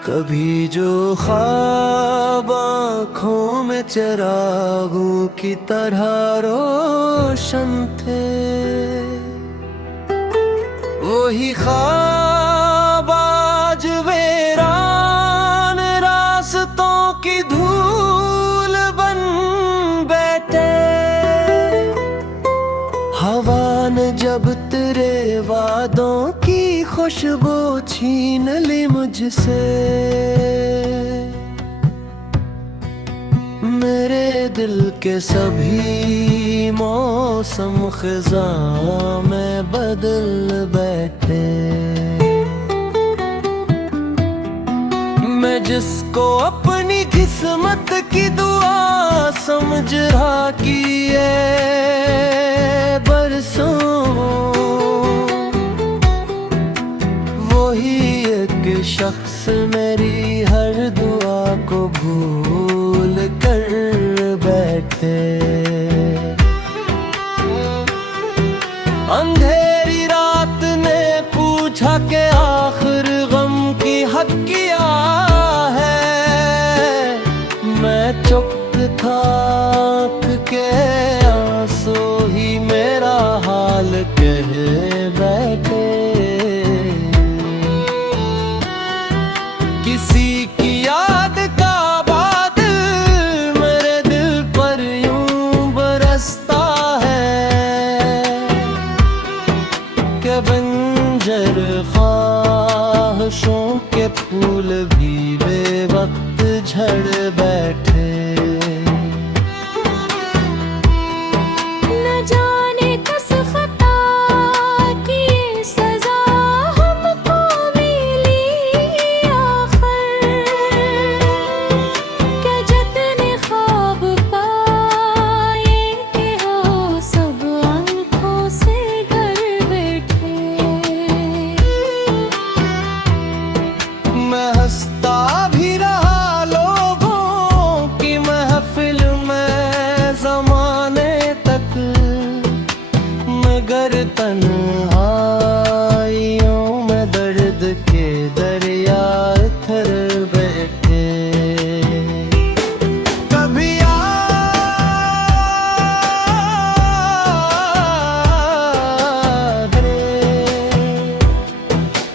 कभी जो ख्वाब आँखों में चिरागों की तरह रोशन थे, वही ख्वाब आज वीरान रास्तों की धूल बन बैठे। हवा ने जब तेरे वादों की खुशबू छीन ली मुझसे, मेरे दिल के सभी मौसम खिज़ां में बदल बैठे। मैं जिसको अपनी किस्मत की दुआ समझ रहा कि ये बरसों, वही एक शख्स मेरी हर दुआ को भूल कर बैठे। अंधेरी रात ने पूछा कि आखिर गम की हद क्या है। मैं चुप था, आँख के आंसू ही मेरा हाल कह बैठे। किसी की याद का बादल मेरे दिल पर यूं बरसता है कि बंजर ख्वाहिशों के फूल भी बेवक्त झड़ बैठे। मगर तन्हाइयों में दर्द के दरिया थर बैठे। कभी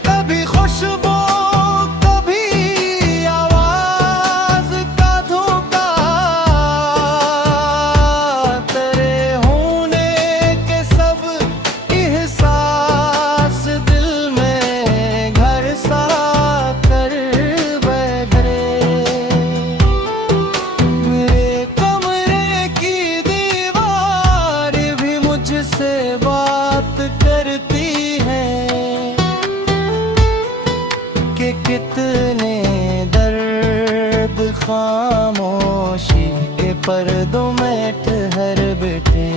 कभी खुशबू, कभी आवाज का धोखा, तेरे होने के सब एहसास दिल में घर सा कर बैठे। मेरे कमरे की दीवार भी मुझसे बात करती है कि कितने दर्द खामोशी के पर्दों में ठहर बैठे।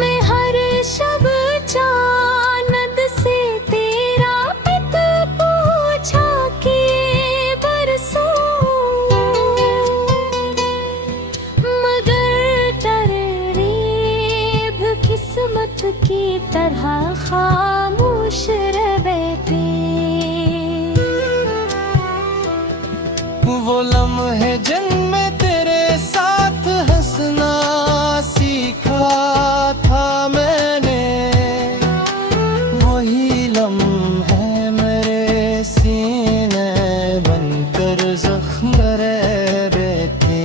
मैं हर शब चानद से तेरा पित पूछा कि बरसों, मगर तररीब किस्मत की तरह खामोश रह बैठे। वो लम्हे जिनमें तेरे साथ हंसना सीखा था मैंने, वही लम्हे मेरे सीने बनकर जख्म रह बैठे।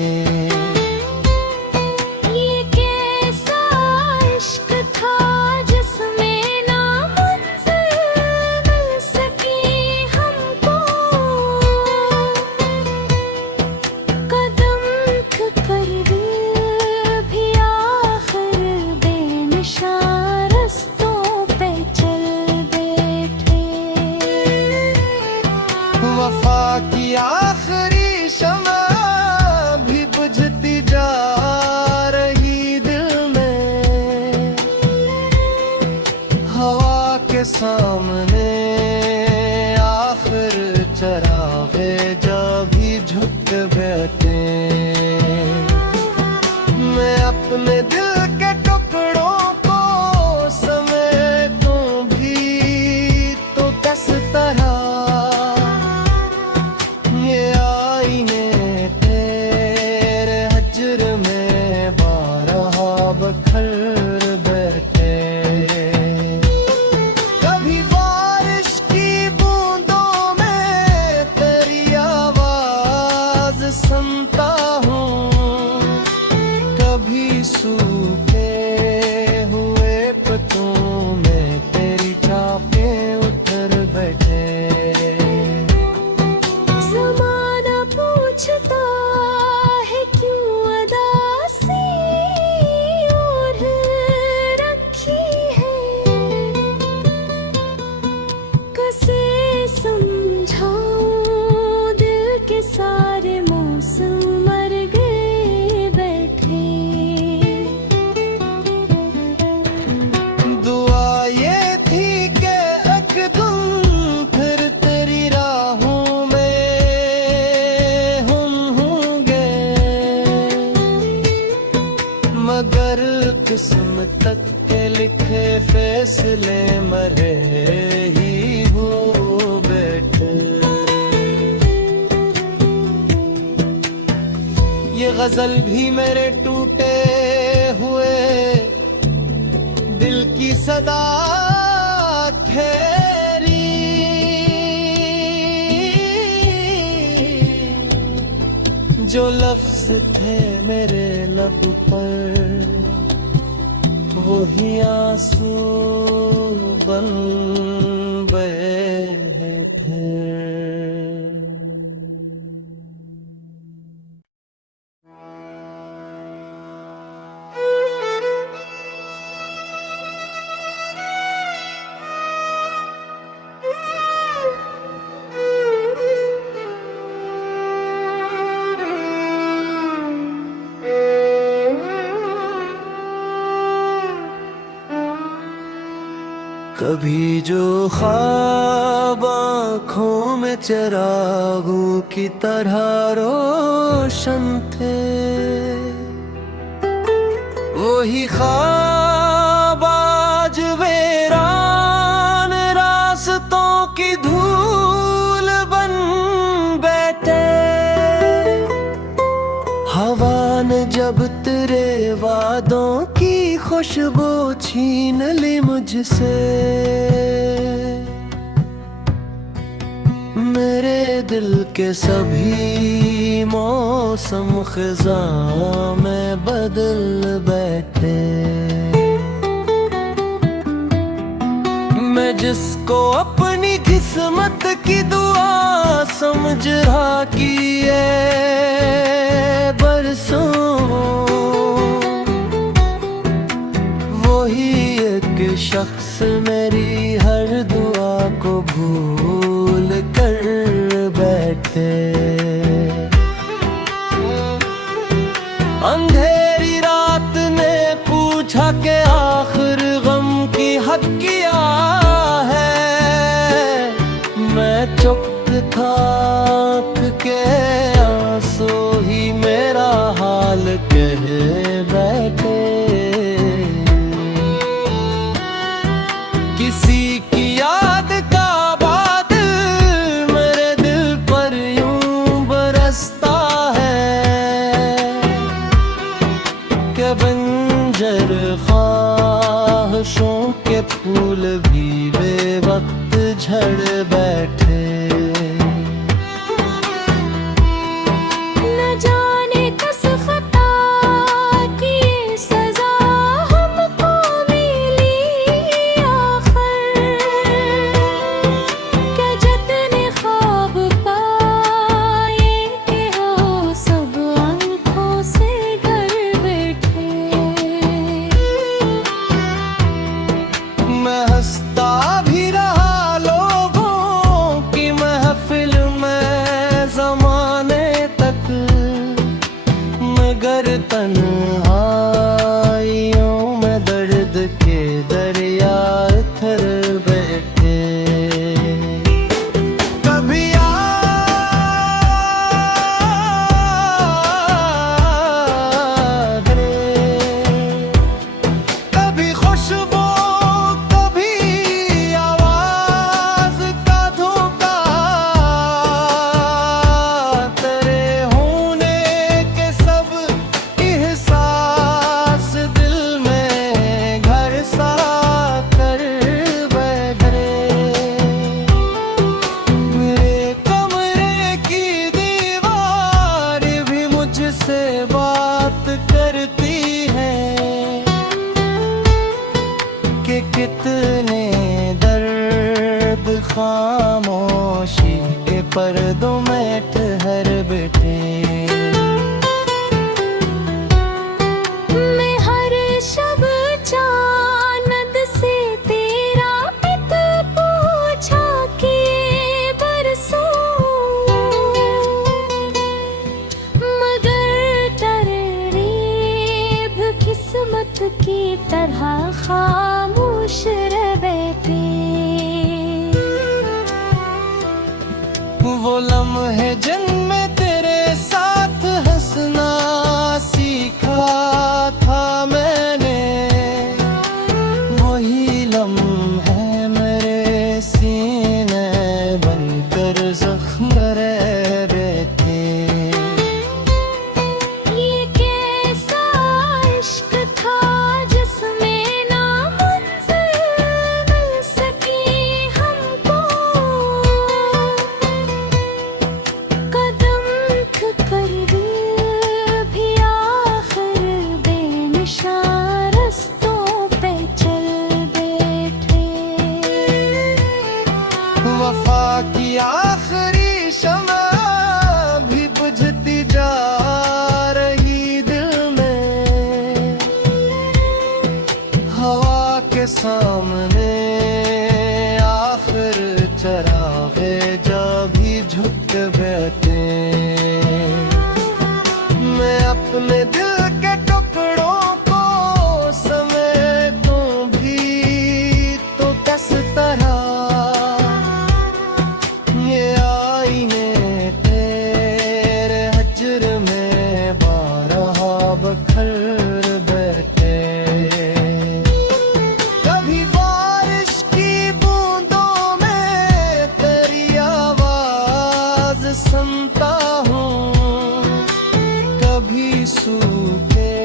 ये कैसा इश्क था जिसमें ना मंज़िल मिल सकी हमको। कदम कर भी आखिर बेनिशान रास्तों पे चल बैठे। वफा की आखिरी शम्मा भी बुझती जा रही दिल में, हवा के सामने आखिर चरागे जा भी झुक बैठे। मैं अपने दिल के टुकड़ों को समेटूं भी तो कैसे मगर किस्मत के लिखे फैसले मरे ही हो बैठे। ये गजल भी मेरे टूटे हुए दिल की सदा ठहरी। जो लफ्ज थे मेरे लब पर वही आंसू बन गए फिर। कभी जो ख्वाब आँखों में चिरागों की तरह रोशन थे, वही ख्वाब आज वीरान रास्तों की धूल बन बैठे। हवा ने जब तेरे वादों की खुशबू छीन ली मुझसे, मेरे दिल के सभी मौसम खिज़ां में बदल बैठे। मैं जिसको अपनी किस्मत की दुआ समझ रहा कि ये बरसों, वही एक शख्स मेरी हर दुआ को भूल कर बैठे। अंधेरी रात ने पूछा कि आखिर गम की हद क्या है। मैं चुप था के आंसू ही मेरा हाल कह बैठे। किसी की याद का बादल मेरे दिल पर यूं बरसता है कि बंजर ख्वाहिशों के फूल भी बेवक्त झड़ बैठे। मगर तन्हाइयों में दर्द के दरिया थर बैठे। कभी याद, कभी खुशबू, कभी आवाज का धोखा, तेरे होने के सब एहसास दिल में घर सा कर बैठे। मेरे कमरे की दीवार भी मुझसे बात करती है कि कितने दर्द खामोशी के पर्दों में ठहर बैठे। मैं हर शब चानद से तेरा पित पूछा कि बरसों, मगर तररीब किस्मत की तरह खामोश रह बैठे। वो लम्हे जिनमें तेरे साथ हंसना सीखा था मैं, सामने आखिर चरागे जब भी झुक बैठे। मैं अपने दिल के टुकड़ों को समेटूं भी तो किस तरह, ये आईने तेरे हजर में बारहा बखर बैठे। कभी बारिश की बूंदों में तेरी आवाज सुनता हूँ, कभी सूखे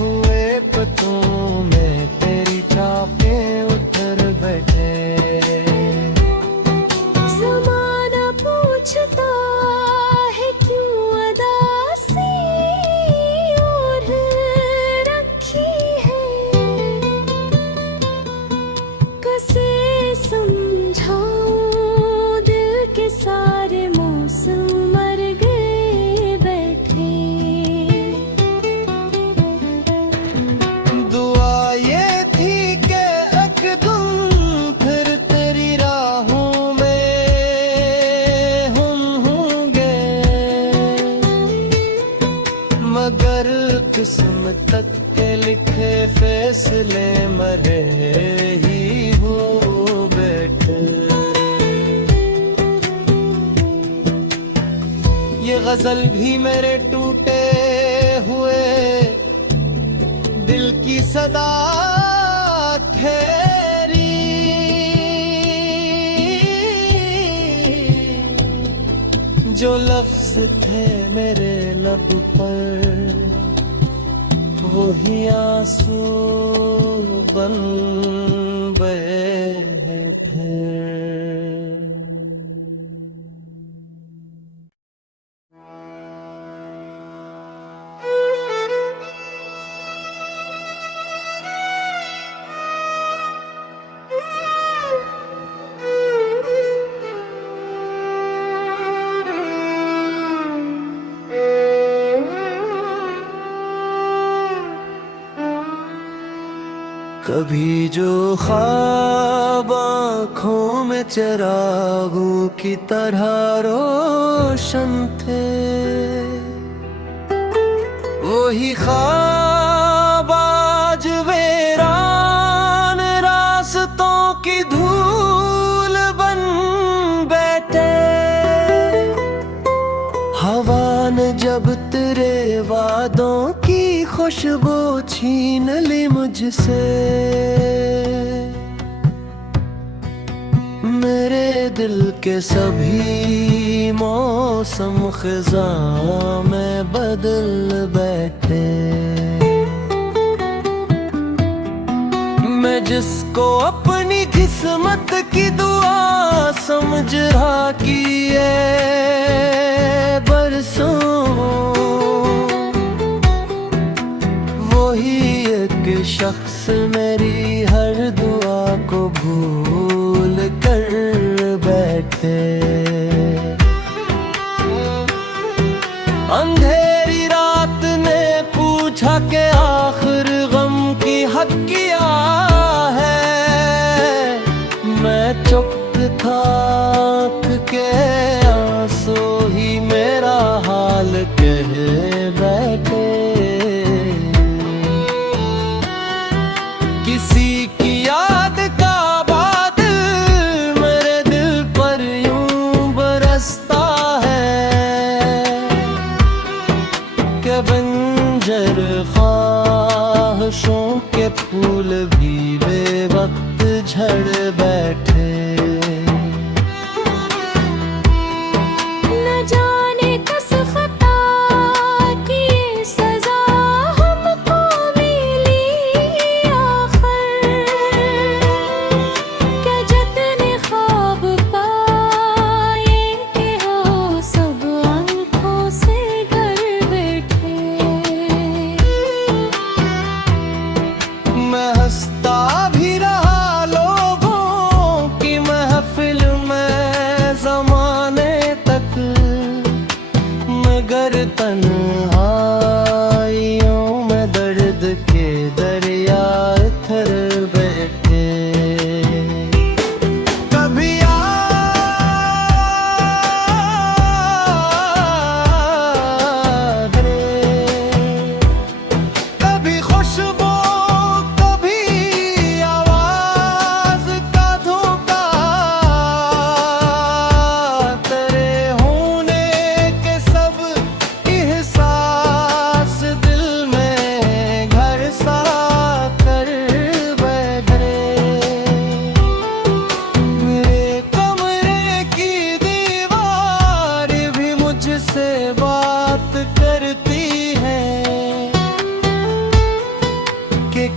हुए पत्तों में तेरी छापें उतर बैठे। ज़माना पूछता है क्यों अदासी ओढ़ रखी है, कैसे समझाऊं दिल के सारे मौसम मर गए बैठे। दुआ ये थी कि एक दिन फिर तेरी राहों में हम होंगे, मगर किस्मत के लिखे फैसले मरे ही हो बैठे। ये गजल भी मेरे टूटे हुए दिल की सदा ठहरी, जो लफ्ज थे मेरे लब पर वही आंसू बन गए थे। कभी जो ख्वाब आँखों में चिरागों की तरह रोशन थे, वही ख्वाब आज वीरान रास्तों की धूल बन बैठे। हवा ने जब तेरे वादों की खुशबू छीन ली मुझसे, मेरे दिल के सभी मौसम खिज़ां में बदल बैठे। मैं जिसको अपनी किस्मत की दुआ समझ रहा कि ये बरसों, वही एक शख्स मेरी हर दुआ को भूल कर बैठे। अंधेरी रात ने पूछा कि आखिर गम की हद क्या है, मैं चुप था के आंसू ही मेरा हाल कह बैठे। किसी की याद का बादल मेरे दिल पर यूं बरसता है कि बंजर ख्वाहिशों के फूल भी बेवक्त झड़ बैठे। न जाने किस खता की सजा हमको मिली आखिर, क्या जितने ख्वाब पाए के हो सब आंखों से गर बैठे। मैं हंसता भी रहा लोगों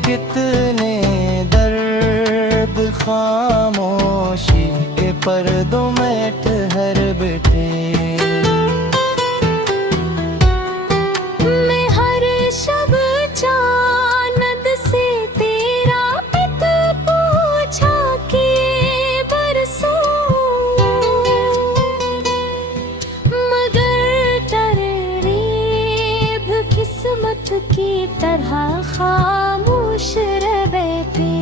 कितने दर्द खामोशी के पर्दों में ठहर बैठे। मैं हर शब चानद से तेरा पित पूछा कि बरसों, मगर तररीब किस्मत की तरह खामोश रह बैठे।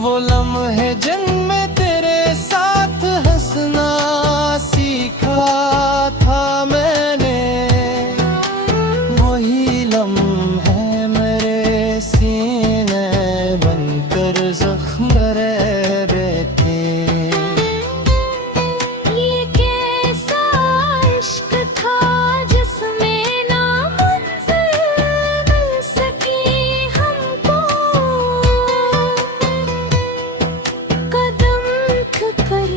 वो लम्हे जिनमें तेरे साथ हंसना सीखा था मैंने, वही लम्हे मेरे सीने बनकर जख्म रह बैठे। ये कैसा इश्क था जिसमें ना मंजिल मिल सकी हमको, कदम ठुकर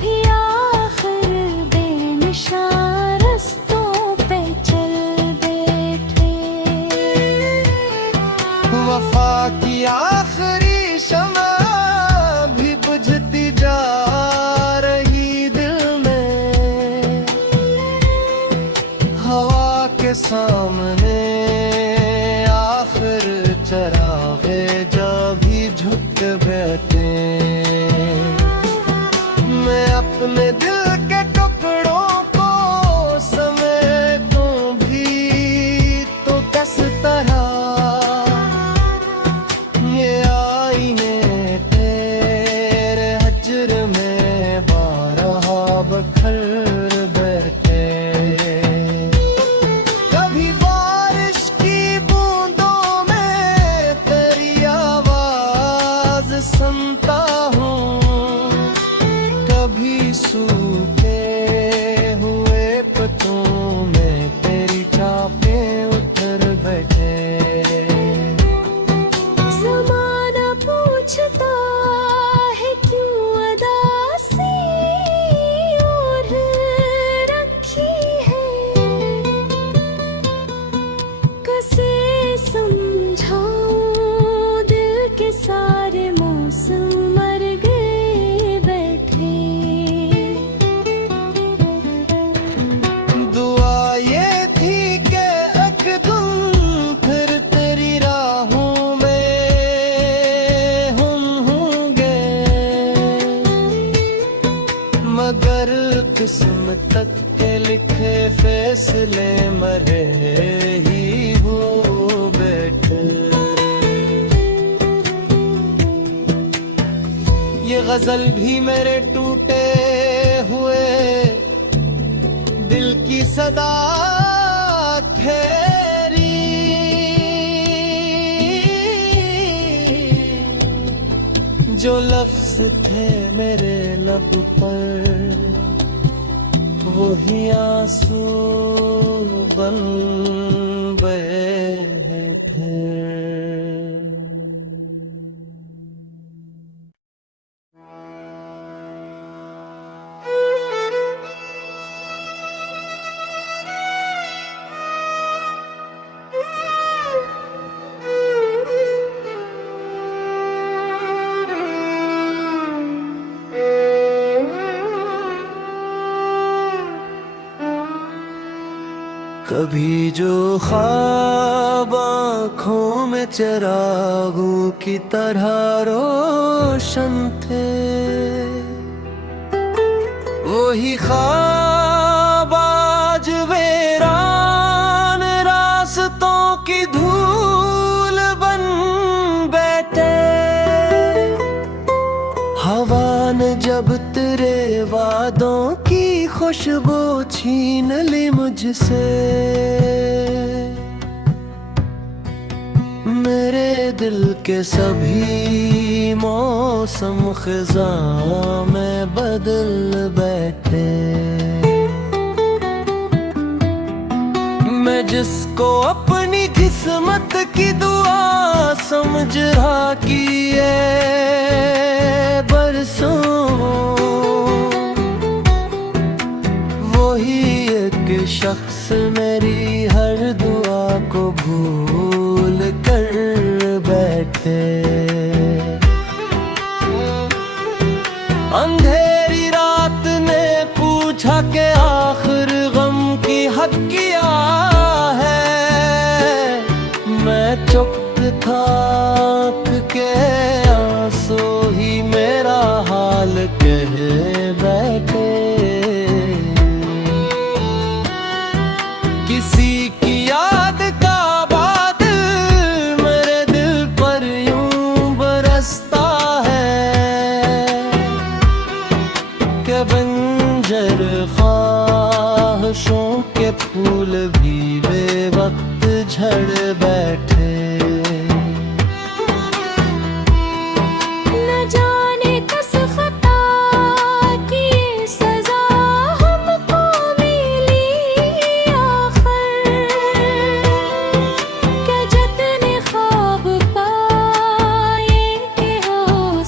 भी आखिर बेनिशान रस्तों पे चल बैठे। वफा की आखिरी शमा भी बुझती जा रही दिल में, हवा के सामने आखिर चरागे जा भी झुक बैठे। मैं अपने दिल के टुकड़ों को समेटूं भी तो किस तरह, ये आईने तेरे हजर में बारहा बखर बैठे। कभी बारिश की बूंदों में तेरी आवाज सुनता हूँ, कभी सूखे हुए पत्तों में तेरी छापे उतर बैठे। ज़माना पूछता है क्यों अदासी ओढ़ रखी है, कैसे समझाऊं दिल के सारे मौसम मर गए बैठे। दुआ ये थी कि एक दिन फिर तेरी राहों में हम होंगे, मगर किस्मत तक के लिखे फैसले मरे ही हो बैठे। ये गजल भी मेरे टूटे हुए दिल की सदा ठहरी, जो लफ्ज थे मेरे लब पर वही आंसू बन गए हैं फिर। कभी जो ख्वाब आँखों में चिरागों की तरह रोशन थे, वही ख्वाब आज वीरान रास्तों की धूल बन बैठे। हवा ने जब तेरे वादों की खुशबू छीन ली मुझसे, मेरे दिल के सभी मौसम खिज़ां में बदल बैठे। मैं जिसको अपनी किस्मत की दुआ समझ रहा कि ये बरसों, वही एक शख्स मेरी हर दुआ को भूल कर बैठे। अंधेरी रात ने पूछा कि आखिर गम की हद क्या है। मैं चुप था के आंसू ही मेरा हाल कह बैठे। किसी की याद का बादल मेरे दिल पर यूं बरसता है कि बंजर ख्वाहिशों के फूल भी बेवक्त झड़ बैठे। न जाने किस खता की सजा हमको मिली आखिर। क्या जितने ख्वाब पाए कि हो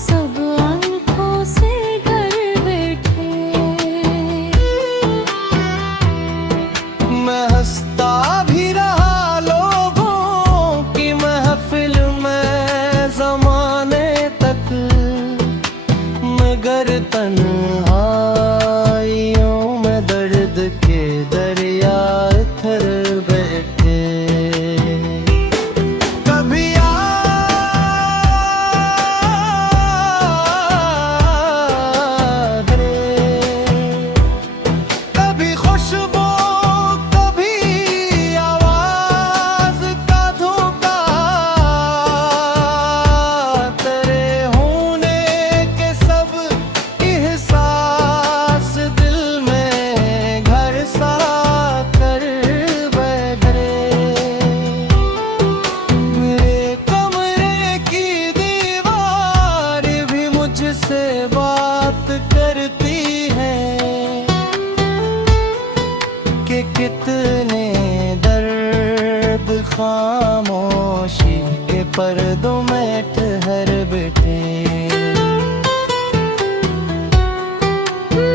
सब आंखों से गर बैठे। मैं हंसता भी रहा लोगों की महफिल में ज़माने तक, मगर तन्हाइयों में दर्द के दरिया थर बैठे। कभी याद रे, कभी खुशबू, कभी आवाज का धोखा। तेरे होने के सब एहसास दिल में घर सा कर बैठे। मेरे कमरे की दीवार भी मुझसे बात करती है कि कितने दर्द खामोशी के पर्दों में ठहर बैठे।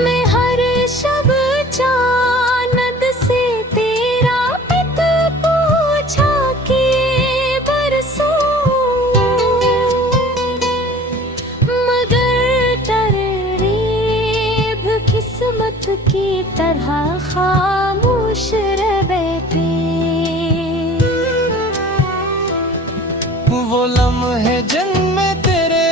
मैं हर शब चानद से तेरा पित पूछा कि बरसों, मगर तररीब किस्मत की तरह खामोश रह बैठे। वो लम्हे जिनमें तेरे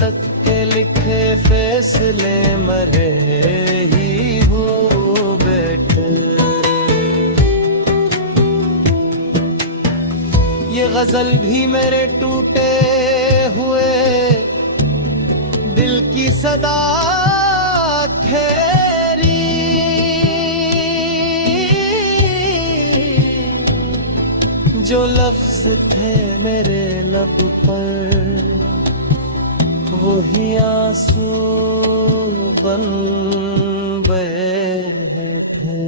तक के लिखे फैसले मरे ही हो बैठे। ये गजल भी मेरे टूटे हुए दिल की सदा ठहरी। जो लफ्ज थे मेरे लब पर वही आंसू बन बैठे।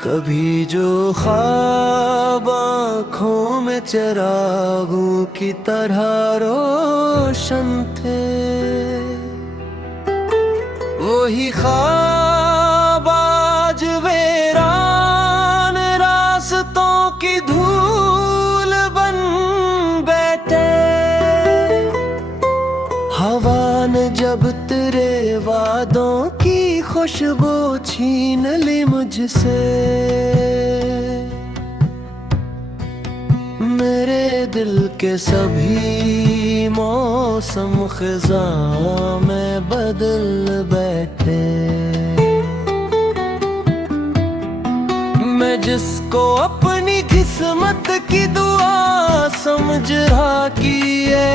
कभी जो ख्वाब आँखों में चिरागों की तरह रोशन थे, वही ख्वाब आज वीरान रास्तों की धूल बन बैठे। हवा ने जब तेरे वादों की खुशबू छीन ली मुझसे, मेरे दिल के सभी मौसम खिज़ां में बदल बैठे। मैं जिसको अपनी किस्मत की दुआ समझ रहा कि ये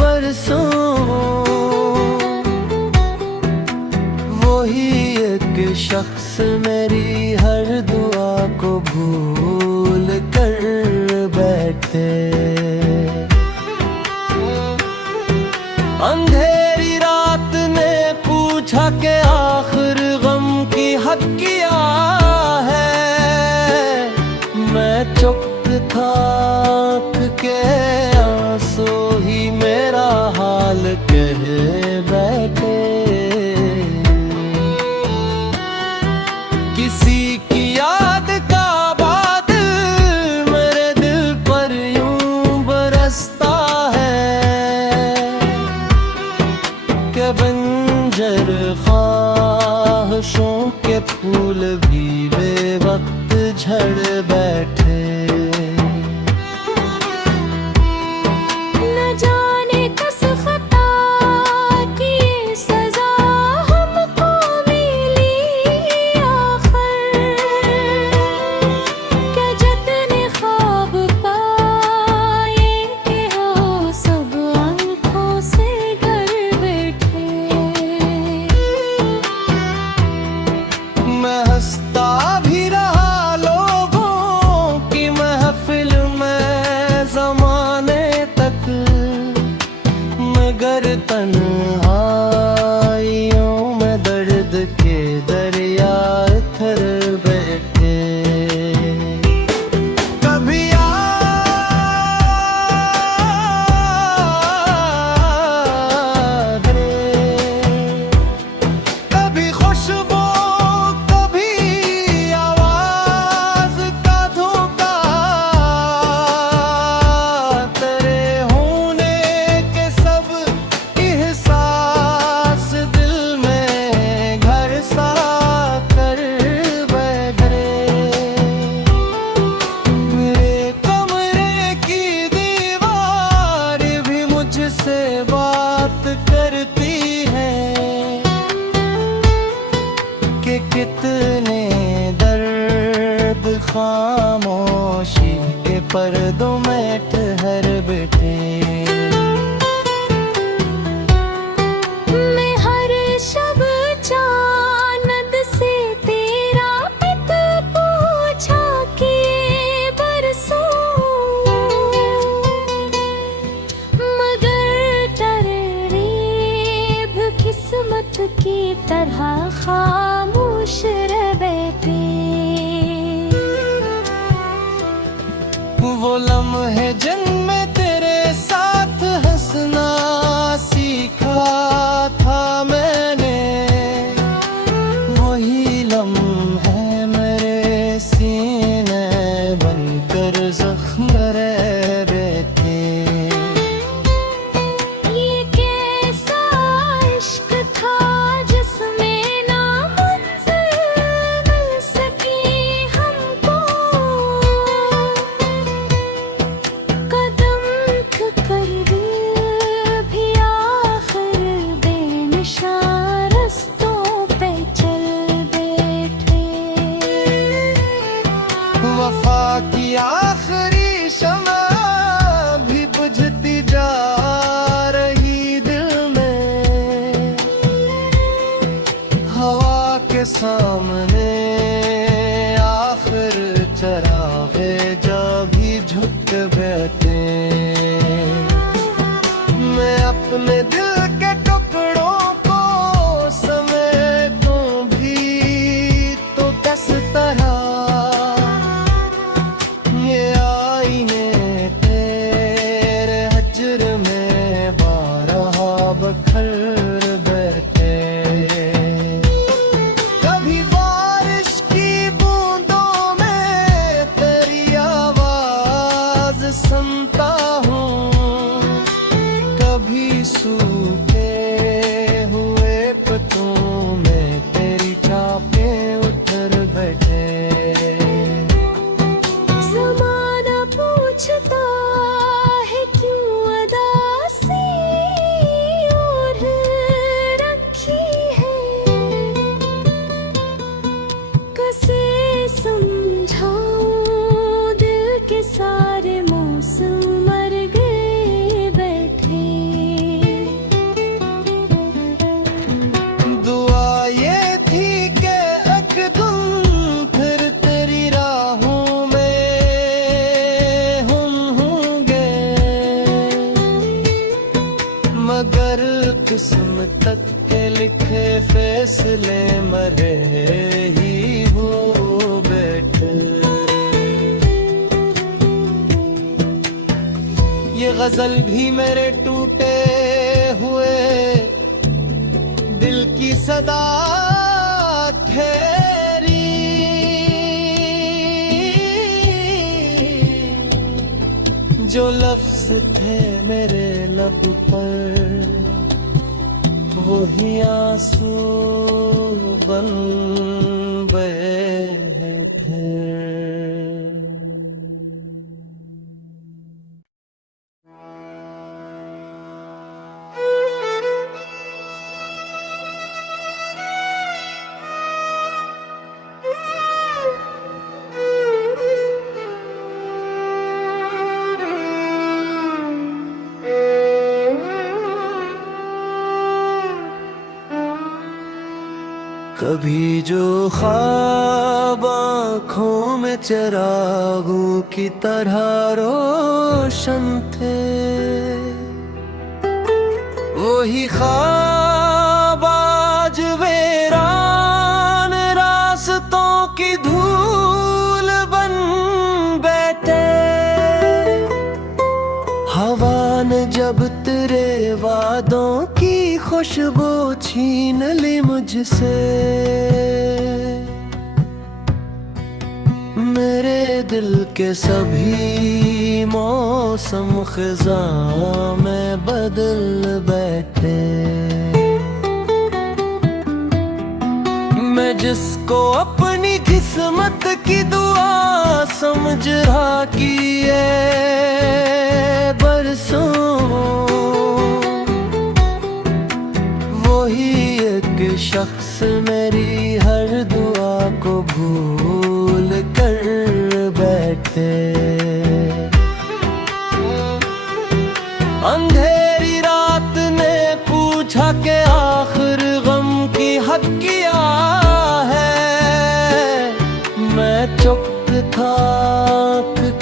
बरसों शख्स मेरी हर दुआ को भूल कर बैठे। अंधेरी रात ने पूछा कि आखिर गम की हद क्या है। मैं चुप था के आंसू ही मेरा हाल कह बैठे। किसी की याद का बादल मेरे दिल पर यूं बरसता है कि बंजर ख्वाहिशों के फूल भी बेवक्त झड़ बैठे। मगर तन्हाइयों में दर्द के दरिया थर बैठे। कभी याद कभी खुशबू कभी आवाज का धोखा, तेरे होने के सब एहसास दिल में घर सा कर बैठे। मेरे कमरे की दीवार भी मुझसे बात करती है कि कितने दर्द खामोशी के पर्दों में ठहर बैठे। मैं हर शब चानद से तेरा पित पूछा कि बरसों, मगर तररीब किस्मत की तरह खामोश रह बैठे। वो लम्हे जिनमें तेरे साथ वफा की आखिरी शमा भी बुझती जा रही दिल में, हवा के सामने आखिर चरागे जा भी झुक बैठे। मैं अपने दिल के टुकड़ों को समेटूं भी तो किस तरह, ये आईने तेरे हजर में बारहा बखर बैठे। कभी बारिश की बूंदों में तेरी आवाज सुनता हूँ, कभी सूखे हुए पत्तों में तेरी चापें उतर बैठे। ज़माना पूछता है क्यों अदासी ओढ़ रखी है, कैसे समझाऊं दिल के सारे मौसम मर गए बैठे। दुआ ये थी कि एक दिन फिर तेरी राहों में हम होंगे, मगर किस्मत के लिखे फैसले मरे ही हो बैठे। ये गजल भी मेरे टूटे हुए दिल की सदा ठहरी, जो लफ्ज थे मेरे लब पर वही आंसू बन गए थे। कभी जो ख्वाब आँखों में चिरागों की तरह रोशन थे, वही ख्वाब आज वीरान रास्तों की धूल बन बैठे। हवा ने जब तेरे वादों की खुशबू छीन ली मुझसे, मेरे दिल के सभी मौसम खिज़ां में बदल बैठे। मैं जिसको अपनी किस्मत की दुआ समझ रहा कि ये बरसों, वही एक शख्स मेरी हर दुआ को भूल कर बैठे। अंधेरी रात ने पूछा कि आखिर गम की हद क्या है, मैं चुप था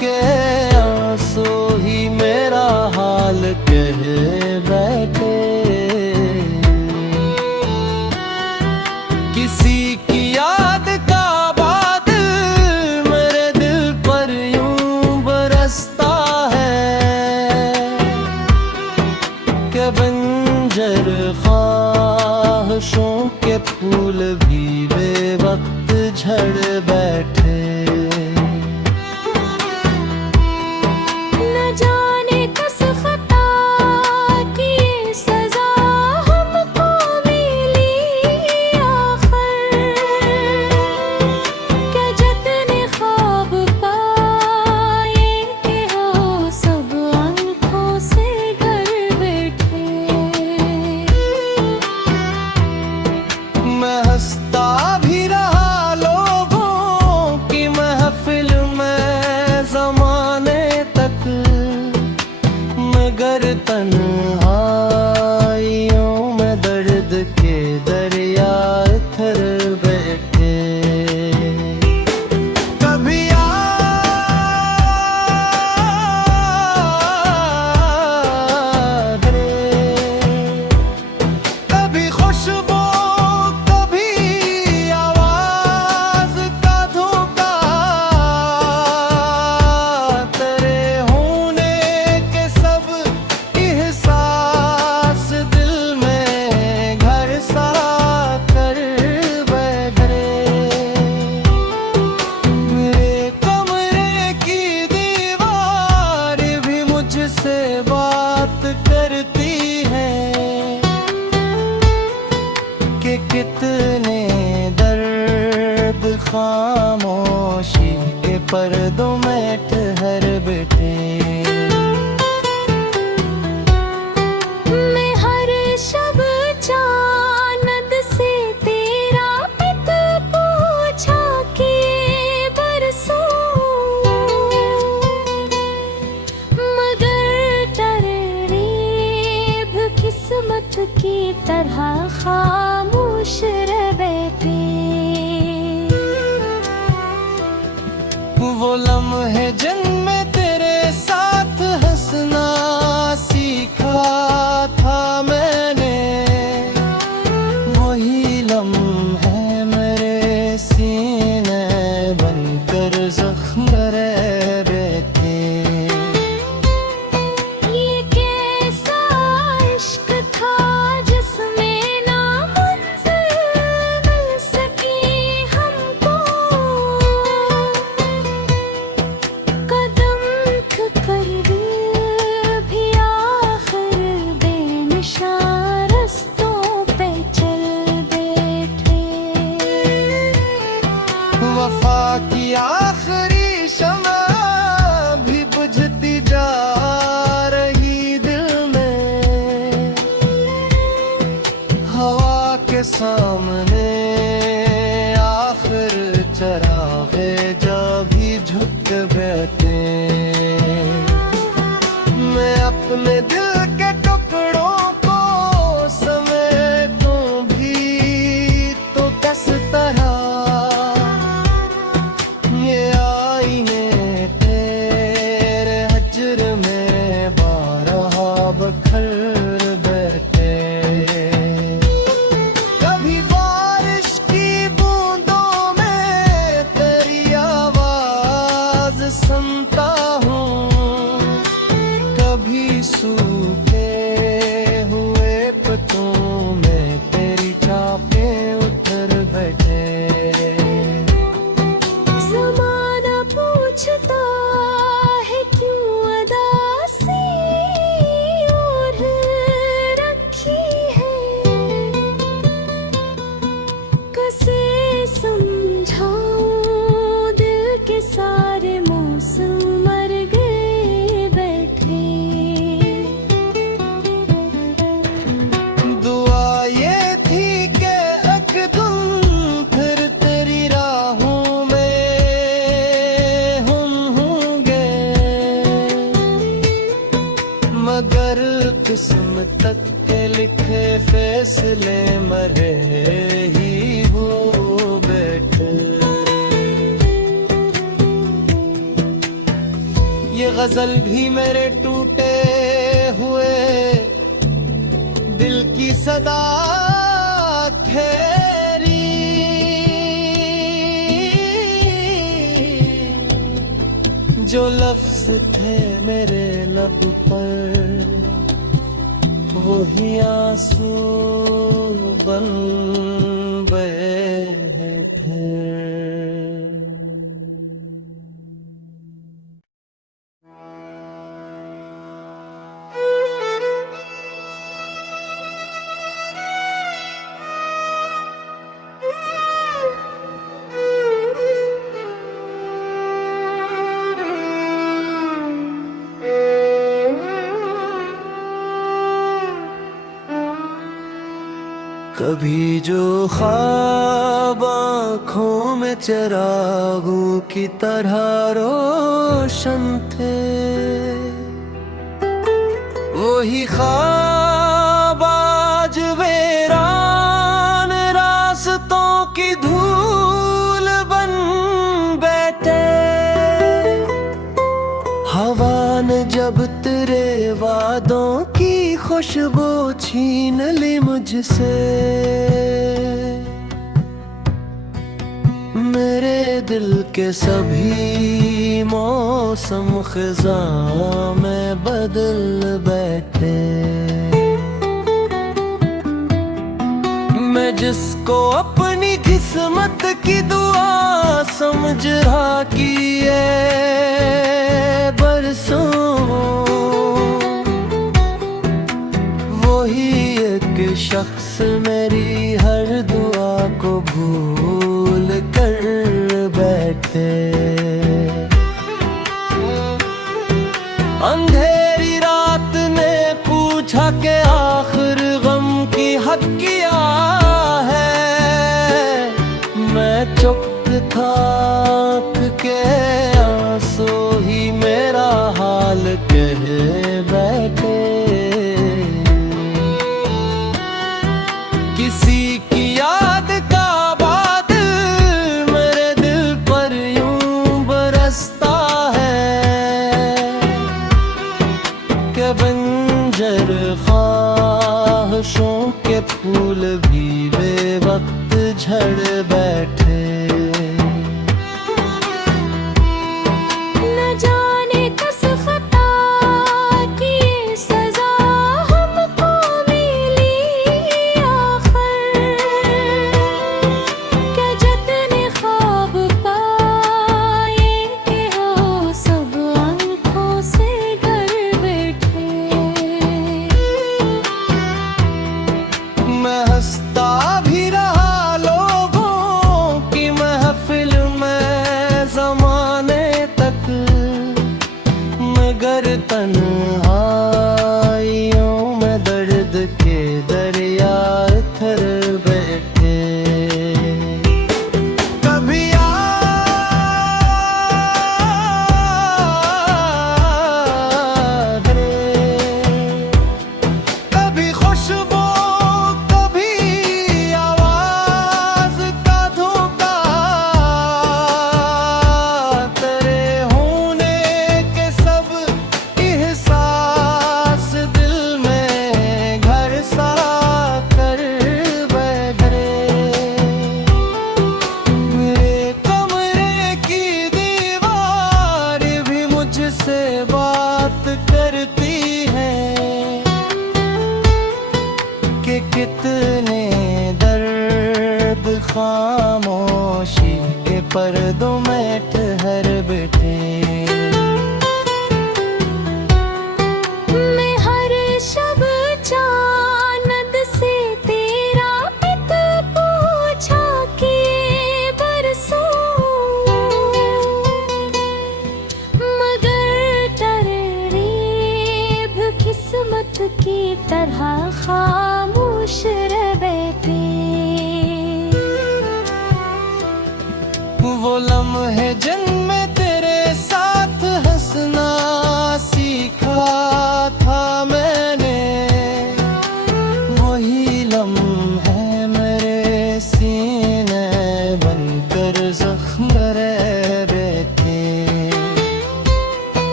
के आंसू ही मेरा हाल कह बैठे। किसी की याद का बादल मेरे दिल पर यूं बरसता है कि बंजर ख्वाहिशों के फूल भी बेवक्त झड़ बैठे। न जाने किस खता कर दो मैं ठहर बेटे। मैं हर शब चानद से तेरा पित पूछा कि बरसों, मगर तररीब किस्मत की तरह खामोश रह बैठे। वो लम्हे जिनमें तेरे साथ हंसना सीखा था मैंने, वही लम्हे मेरे सीने बनकर जख्म रह बैठे। ये कैसा इश्क था जिसमें ना मंजिल मिल सकी हमको, कदम ठुकर भी आखिर बेनिशान रस्तों पे चल बैठे। वफा की आखिरी शम्मा भी बुझती जा रही दिल में, हवा के सामने आखिर चरागे जा भी झुक बैठे। मैं अपने दिल के टुकड़ों को समेटूं भी तो किस तरह, ये आईने तेरे हजर में बारहा बखर बैठे। कभी बारिश की बूंदों में तेरी आवाज सुनता हूँ, कभी सूखे हुए पत्तों में तेरी चापें उतर बैठे। ज़माना पूछता है क्यों अदासी ओढ़ रखी है, कैसे समझाऊं दिल के सारे मौसम मर गए बैठे। दुआ ये थी कि एक दिन फिर तेरी राहों में हम होंगे, मगर किस्मत तक के लिखे फैसले मरे ही हो बैठे। ये गजल भी मेरे टूटे हुए दिल की सदा ठहरी, जो लफ्ज थे मेरे लब पर वही आंसू बन बैठे। कभी जो ख्वाब आँखों में चिरागों की तरह रोशन थे, वही ख्वाब आज वीरान रास्तों की धूल बन बैठे। हवा ने जब तेरे वादों की खुशबू छीन ली मुझसे, मेरे दिल के सभी मौसम खिज़ां में बदल बैठे। मैं जिसको अपनी किस्मत की दुआ समझ रहा कि ये बरसों, वही एक शख्स मेरी हर दुआ को भूल कर बैठे। अंधेरी रात ने पूछा कि आखिर गम की हद किया है। मैं चुप था के आंसू ही मेरा हाल कह बैठे। किसी की याद का बादल मेरे दिल पर यूं बरसता है कि बंजर ख्वाहिशों के फूल भी बेवक्त झड़ बैठे। न जाने किस खता की सजा हमको मिली आखिर, क्या जितने ख्वाब पाए कि हो सब आंखों से गर बैठे। मैं हंसता भी रहा लोगों की महफिल में ज़माने तक, मगर तन्हाइयों में दर्द के दरिया थर बैठे। कभी याद, कभी खुशबू, कभी आवाज का धोखा, तेरे होने के सब एहसास दिल में घर सा कर बैठे। मेरे कमरे की दीवार भी मुझसे बात करती है कि कितने दर्द खामोशी के पर्दों में ठहर बैठे। मैं हर शब चानद से तेरा पित पूछा कि बरसों, मगर तररीब किस्मत की तरह खामोश रह बैठे। वो लम्हे जिनमें तेरे साथ हंसना सीखा था मैंने, वही लम्हे मेरे सीने बनकर जख्म रह बैठे।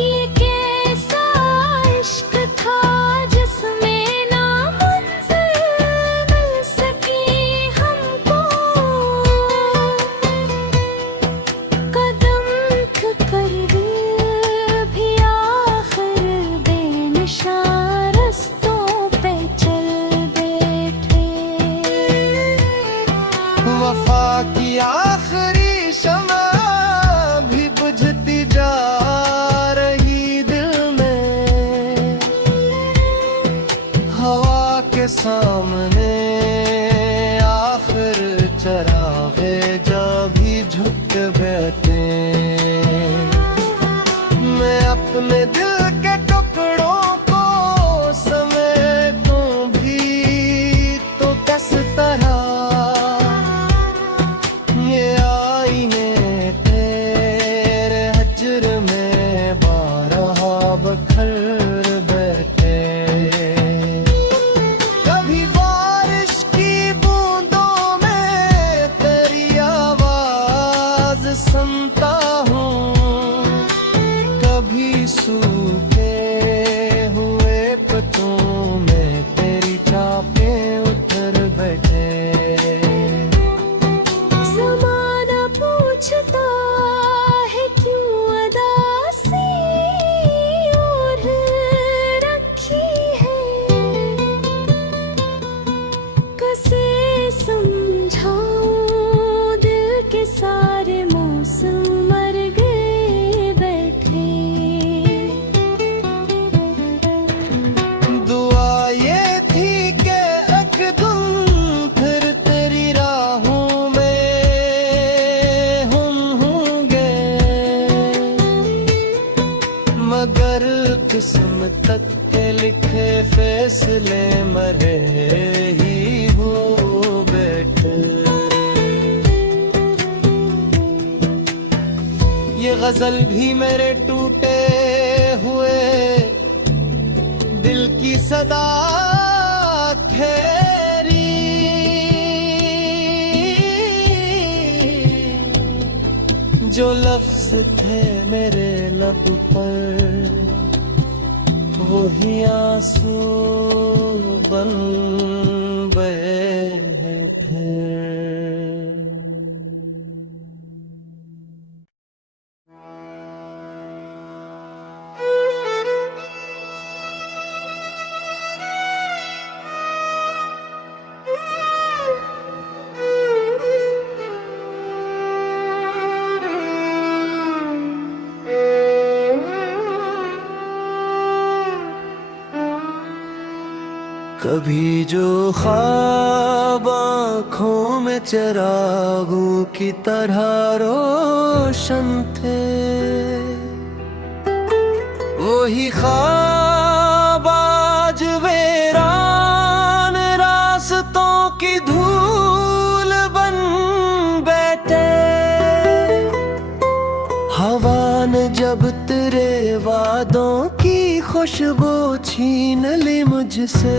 ये कैसा इश्क था जिसमें ना मंजिल मिल सकी हमको, कदम कर भी आखिर बेनिशान रस्तों पे चल बैठे। वफा की आखिरी शमा भी बुझती जा रही दिल में, हवा के सामने आखिर चरागे जा भी झुक बैठे। मैं अपने दिल के टुकड़ों को समेटूं भी तो किस तरह, ये आईने तेरे हजर में बारहा बखर बैठे। कभी बारिश की बूंदों में तेरी आवाज सुनता हूँ, कभी सूखे हुए पत्तों में तेरी छापें उतर बैठे। ज़माना पूछता है क्यों अदासी ओढ़ रखी है, कैसे समझाऊं दिल के सारे मौसम मर गए बैठे। दुआ ये थी कि एक दिन फिर तेरी राहों में हम होंगे, मगर किस्मत के लिखे फैसले मरे ही हो बैठे। ये गजल भी मेरे टूटे हुए दिल की सदा ठहरी। जो लफ्ज थे मेरे लब पर वही आंसू बन गए फिर। कभी जो ख्वाब आँखों में चिरागों की तरह रोशन थे, वही ख्वाब आज वीरान रास्तों की धूल बन बैठे। हवा ने जब तेरे वादों की खुशबू छीन ली मुझसे,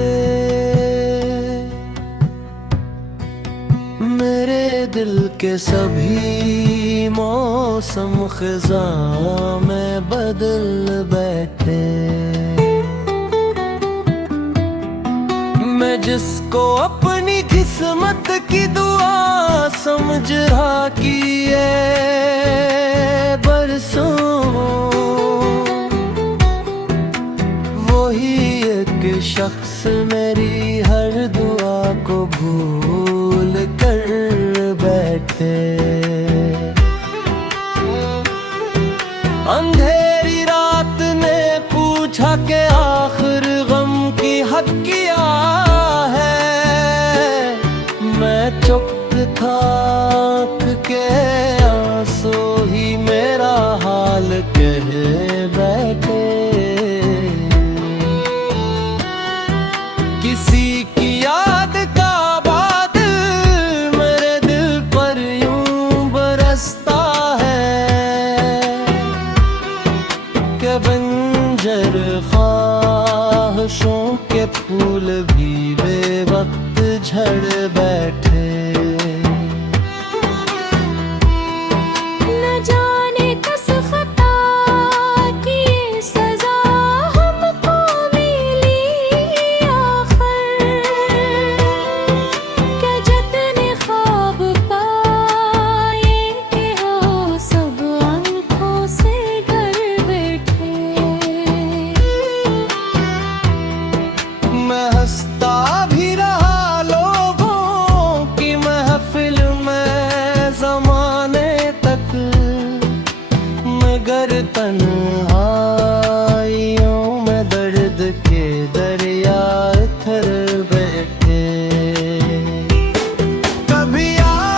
मेरे दिल के सभी मौसम खिज़ां में बदल बैठे। मैं जिसको अपनी किस्मत की दुआ समझ रहा कि ये बरसों एक शख्स मेरी हर दुआ को भूल कर बैठे। अंधेरी रात ने पूछा कि आखिर गम की हद क्या है। मैं चुप था के आंसू ही मेरा हाल कह बैठे। किसी की याद का बादल मेरे दिल पर यूं बरसता है कि बंजर ख्वाहिशों के फूल भी बेवक्त झड़ बैठे। मगर तन्हाइयों में दर्द के दरिया थर बैठे। कभी याद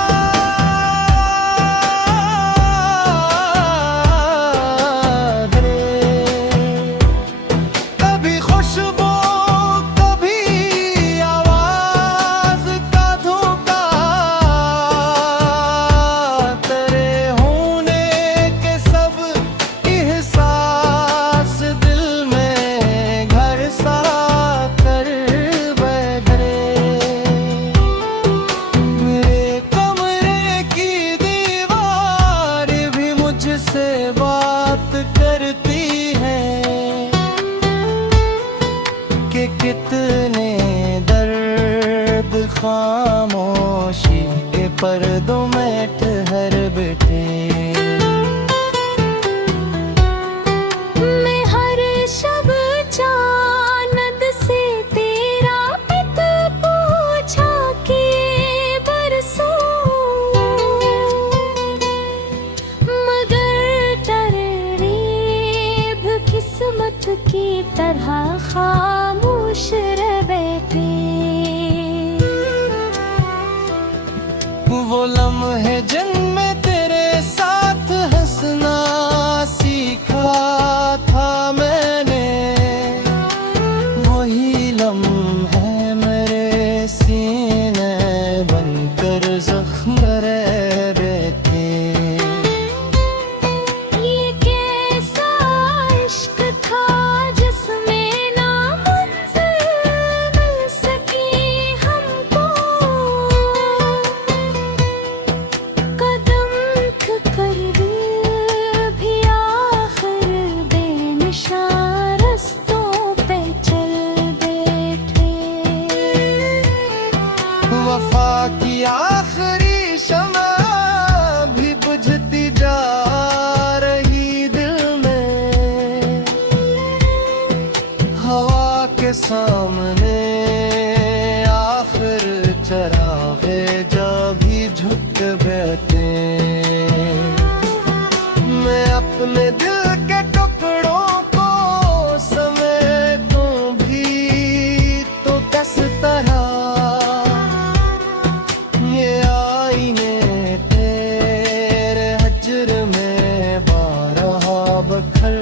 कभी खुशबू कभी आवाज का धोखा, तेरे होने के सब एहसास दिल में घर सा कर बैठे। मेरे कमरे की दीवार भी मुझसे बात करती है कि कितने दर्द खामोशी के पर्दों में ठहर बैठे। मैं हर शब चानद से तेरा पित पूछा कि बरसों, मगर तररीब किस्मत की तरह खामोश रह बैठे। वो लम्हे जिनमें तेरे साथ हंसना सीखा था मैंने, सामने आखिर चरागे जब भी झुक बैठे, मैं अपने दिल के टुकड़ों को समेटूं भी तो किस तरह, ये आईने तेरे हजर में बारहा बखर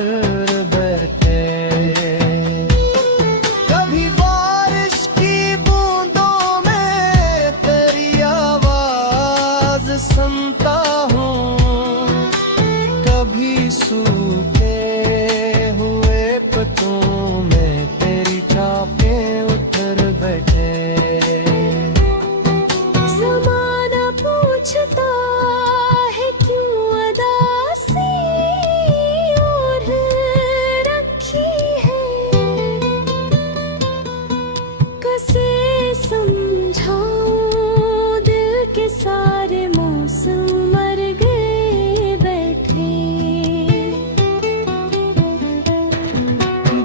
बैठे। कभी बारिश की बूंदों में तेरी आवाज सुनता हूँ, कभी सूखे हुए पत्तों में तेरी छापें उतर बैठे। ज़माना पूछता है क्यों अदासी और रखी है, कैसे समझाऊं दिल के सारे मौसम मर गए बैठे।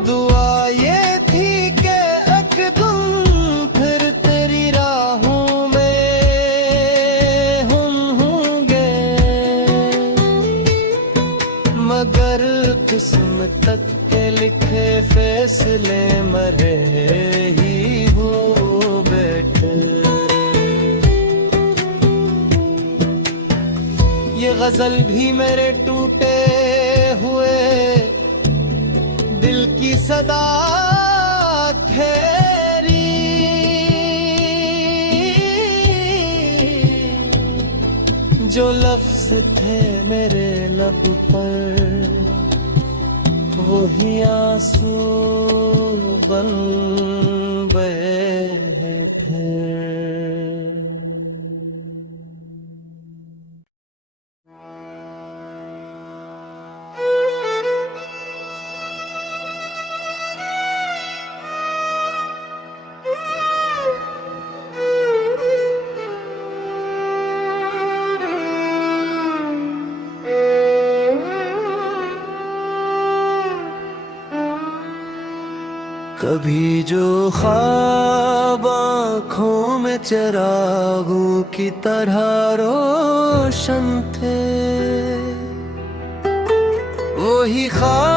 दुआ ये थी कि एक दिन फिर तेरी राहों में हम होंगे, मगर किस्मत तक के लिखे फैसले मरे ही हो बैठे। ये गजल भी मेरे टूटे हुए दिल की सदा ठहरी, जो लफ्ज थे मेरे लब पर वही आंसू बन गए हैं फिर। कभी जो ख्वाब आँखों में चिरागों की तरह रोशन थे, वही ख्वाब